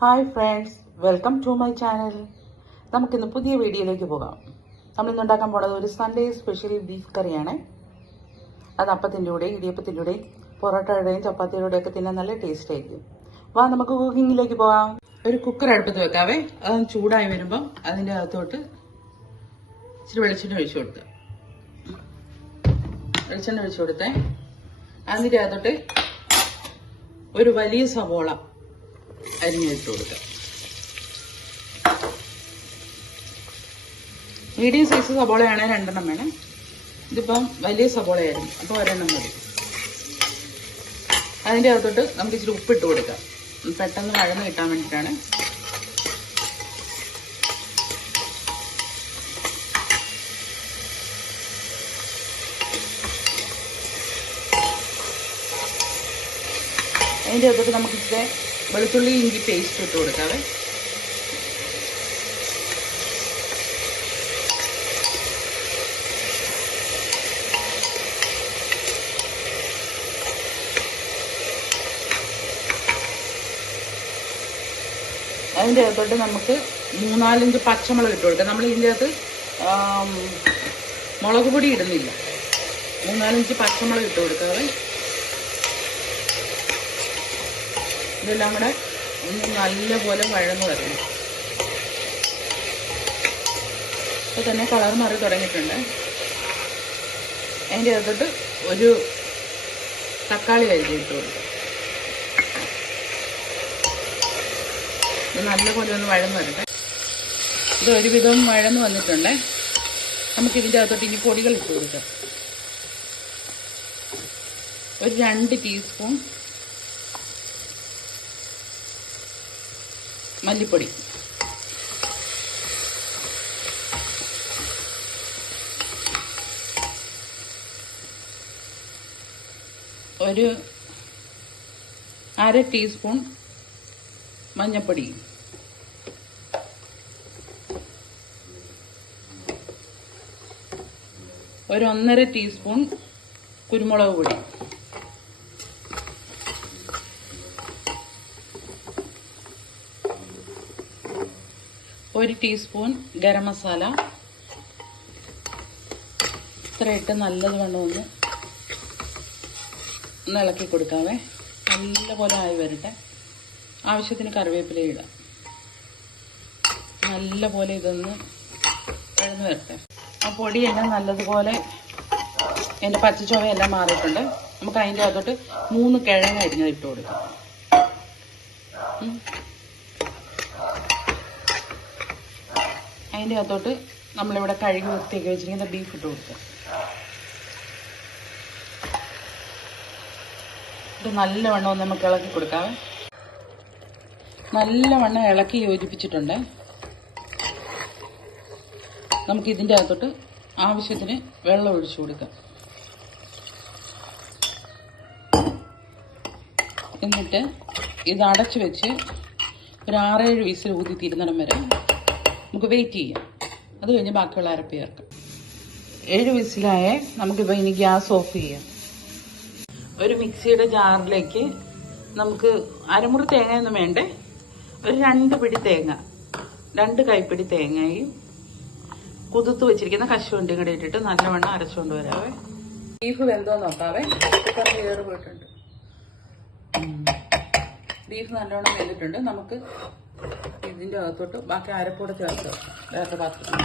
Hi friends welcome to my channel നമുക്കിന്ന് പുതിയ വീഡിയോയിലേക്ക് പോകാം. നമ്മൾ ഇന്ന് ഉണ്ടാക്കാൻ പോണത് ഒരു സൺഡേ സ്പെഷ്യൽ ബീഫ് കറിയാണ്. അത് അപ്പത്തിന്റെ കൂടെയും ഇടിയപ്പത്തിന്റെ കൂടെയും പൊറോട്ടയുടെയും ചപ്പാത്തിയുടെയും ഒക്കെ തിന്നാൻ നല്ല ടേസ്റ്റ് ആയിരിക്കും. വാ നമുക്ക് കുക്കിങ്ങിലേക്ക് പോകാം. ഒരു കുക്കർ അടുപ്പത്ത് വെക്കാവേ. അത് ചൂടായി വരുമ്പം അതിന്റെ അകത്തോട്ട് ഇച്ചിരി വെളിച്ചെണ്ണ ഒഴിച്ചു കൊടുക്കുക വെളിച്ചെണ്ണ ഒഴിച്ചു കൊടുത്തേ. അതിന്റെ അകത്തോട്ട് ഒരു വലിയ സവോള. അരിഞ്ഞിട്ട് കൊടുക്കാം. മീഡിയം സൈസ് സബോളയാണ് രണ്ടെണ്ണം വേണം. ഇതിപ്പം വലിയ സബോളയായിരുന്നു. അപ്പോൾ ഒരെണ്ണം മതി. അതിന്റെ അകത്തോട്ട് നമുക്ക് ഇച്ചിരി ഉപ്പിട്ട് കൊടുക്കാം. പെട്ടെന്ന് വഴന്ന് കിട്ടാൻ വേണ്ടിയിട്ടാണ്. അതിന്റെ അകത്തോട്ട് നമുക്ക് ഇച്ചിരി വെളുത്തുള്ളി ഇഞ്ചി പേസ്റ്റ് ഇട്ട് കൊടുക്കാവേ. അതിന്റെ അകത്തോട്ട് നമുക്ക് മൂന്നാലഞ്ച് പച്ചമുളക് ഇട്ട് കൊടുക്കാം. നമ്മൾ ഇതിന്റെ അകത്ത് മുളക് പൊടി ഇടുന്നില്ല. മൂന്നാലഞ്ച് പച്ചമുളക് ഇട്ട് കൊടുക്കാവേ. ഇതെല്ലാം കൂടെ ഒന്ന് നല്ലപോലെ വഴന്ന് വരണം. ഇപ്പൊ തന്നെ കളർ മാറി തുടങ്ങിയിട്ടുണ്ട്. അതിന്റെ അകത്തോട്ട് ഒരു തക്കാളി അരിഞ്ഞിട്ട് കൊടുക്കുക ഇത് നല്ലപോലെ ഒന്ന് വഴന്ന് വരട്ടെ. ഇത് ഒരുവിധം വഴന്ന് വന്നിട്ടുണ്ട്. നമുക്ക് ഇതിന്റെ അകത്തോട്ട് ഇനി പൊടികൾ ഇട്ട് കൊടുക്കാം. ഒരു രണ്ട് ടീസ്പൂൺ മല്ലിപ്പൊടി. ഒരു അര ടീസ്പൂൺ മഞ്ഞൾപ്പൊടി ഒരു ഒന്നര ടീസ്പൂൺ കുരുമുളക് പൊടി. ഒരു ടീസ്പൂൺ ഗരം മസാല. ഇത്രയിട്ട് നല്ലതുവണ്ണം ഒന്ന് ഒന്ന് ഇളക്കി കൊടുക്കാവേ. നല്ലപോലെ ആയി വരട്ടെ. ആവശ്യത്തിന് കറിവേപ്പില ഇടാം. നല്ലപോലെ ഇതൊന്ന് ഇഴന്ന് വരട്ടെ. ആ പൊടിയെല്ലാം നല്ലതുപോലെ എന്റെ പച്ചച്ചോവയെല്ലാം മാറിയിട്ടുണ്ട്. നമുക്ക് അതിന്റെ അകത്തോട്ട് മൂന്ന് കിഴങ്ങ് ഇട്ട് കൊടുക്കാം. അതിന്റെ അകത്തോട്ട് നമ്മളിവിടെ കഴുകി വൃത്തിയൊക്കെ വെച്ചിരിക്കുന്ന ബീഫ് ഇട്ട് കൊടുക്കുക. ഇത് നല്ലവണ്ണം ഒന്ന് നമുക്ക് ഇളക്കി കൊടുക്കാവേ നല്ലവണ്ണം ഇളക്കി യോജിപ്പിച്ചിട്ടുണ്ട്. നമുക്ക് ഇതിന്റെ അകത്തോട്ട് ആവശ്യത്തിന് വെള്ളം ഒഴിച്ചു കൊടുക്കാം. എന്നിട്ട് ഇത് അടച്ചു വെച്ച് ഒരു ആറേഴ് വിസിൽ ഊതി തീരുന്നിടം വരെ നമുക്ക് വെയിറ്റ് ചെയ്യാം. അത് കഴിഞ്ഞ് ബാക്കിയുള്ള അരപ്പ് ചേർക്കാം ഏഴ് വിസിലായേ നമുക്കിപ്പോൾ ഇനി ഗ്യാസ് ഓഫ് ചെയ്യാം. ഒരു മിക്സിയുടെ ജാറിലേക്ക് നമുക്ക് അരമുറി തേങ്ങയൊന്നും വേണ്ടേ? ഒരു രണ്ട് പിടി തേങ്ങ. രണ്ട് കൈപ്പിടി തേങ്ങയും കുതിർത്ത് വെച്ചിരിക്കുന്ന കശുവണ്ടിയും കൂടെ ഇട്ടിട്ട് നല്ലവണ്ണം അരച്ചുകൊണ്ട് വരാവേ ബീഫ് വെന്തോ നോക്കാവേ. കുറച്ച് കയറി പോയിട്ടുണ്ട്. ബീഫ് നല്ലവണ്ണം വെന്തിട്ടുണ്ട്. നമുക്ക് ഇതിന്റെ അകത്തോട്ട് ബാക്കി അരപ്പൂടെ ചേർത്ത് വേറെ പാത്രത്തിൽ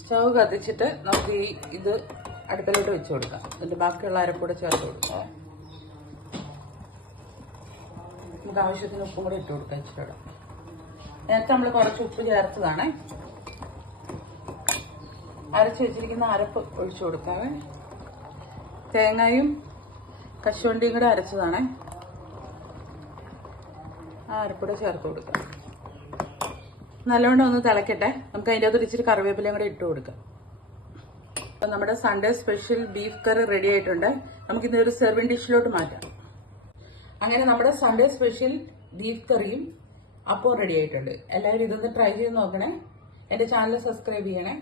സ്റ്റവ് കത്തിച്ചിട്ട് നമുക്ക് ഈ ഇത് അടുപ്പിലോട്ട് വെച്ച് കൊടുക്കാം. എന്നിട്ട് ബാക്കിയുള്ള അരപ്പൂടെ ചേർത്ത് കൊടുക്കാം. നമുക്ക് ആവശ്യത്തിന് ഉപ്പും കൂടെ ഇട്ട് കൊടുക്കാം ഇച്ചിരി നേരത്തെ നമ്മൾ കുറച്ച് ഉപ്പ് ചേർത്തതാണേ. അരച്ച് വെച്ചിരിക്കുന്ന അരപ്പ് ഒഴിച്ചു കൊടുക്കാവേ. തേങ്ങയും കശുവണ്ടിയും കൂടെ അരച്ചതാണേ. ആ അരപ്പൂടെ ചേർത്ത് കൊടുക്കാം. നല്ലവണ്ണം ഒന്ന് തിളക്കട്ടെ. നമുക്ക് അതിന്റെ അകത്ത് ഇച്ചിരി കറിവേപ്പിലയും കൂടെ ഇട്ട് കൊടുക്കാം. അപ്പം നമ്മുടെ Sunday special beef curry ready ആയിട്ടുണ്ട്. നമുക്കിന്ന് ഒരു സെർവിങ് ഡിഷിലോട്ട് മാറ്റാം. അങ്ങനെ നമ്മുടെ സൺഡേ സ്പെഷ്യൽ ബീഫ് കറിയും അപ്പോൾ റെഡി ആയിട്ടുണ്ട്. എല്ലാവരും ഇതൊന്ന് ട്രൈ ചെയ്ത് നോക്കണേ. എന്റെ ചാനൽ സബ്സ്ക്രൈബ് ചെയ്യണേ.